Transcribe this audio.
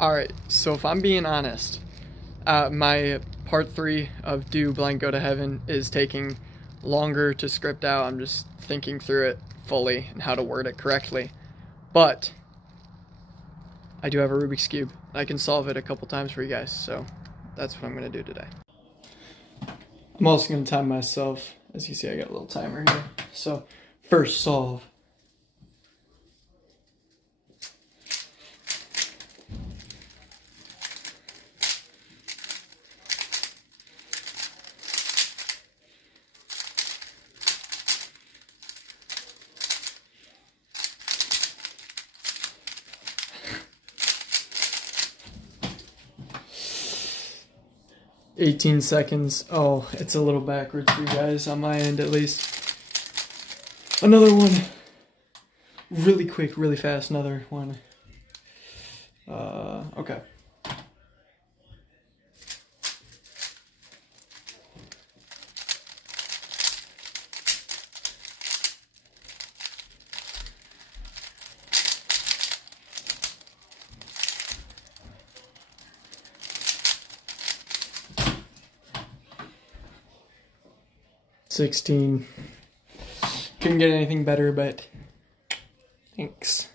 Alright, so if I'm being honest, my part 3 of Do Blank Go to Heaven is taking longer to script out. I'm just thinking through it fully and how to word it correctly. But I do have a Rubik's Cube. I can solve it a couple times for you guys, so that's what I'm going to do today. I'm also going to time myself. As you see, I got a little timer here. So, first solve. "18 seconds. Oh, it's a little backwards for you guys, on my end at least. Another one. Really quick, really fast, another one. Okay. "16. Couldn't get anything better, but thanks.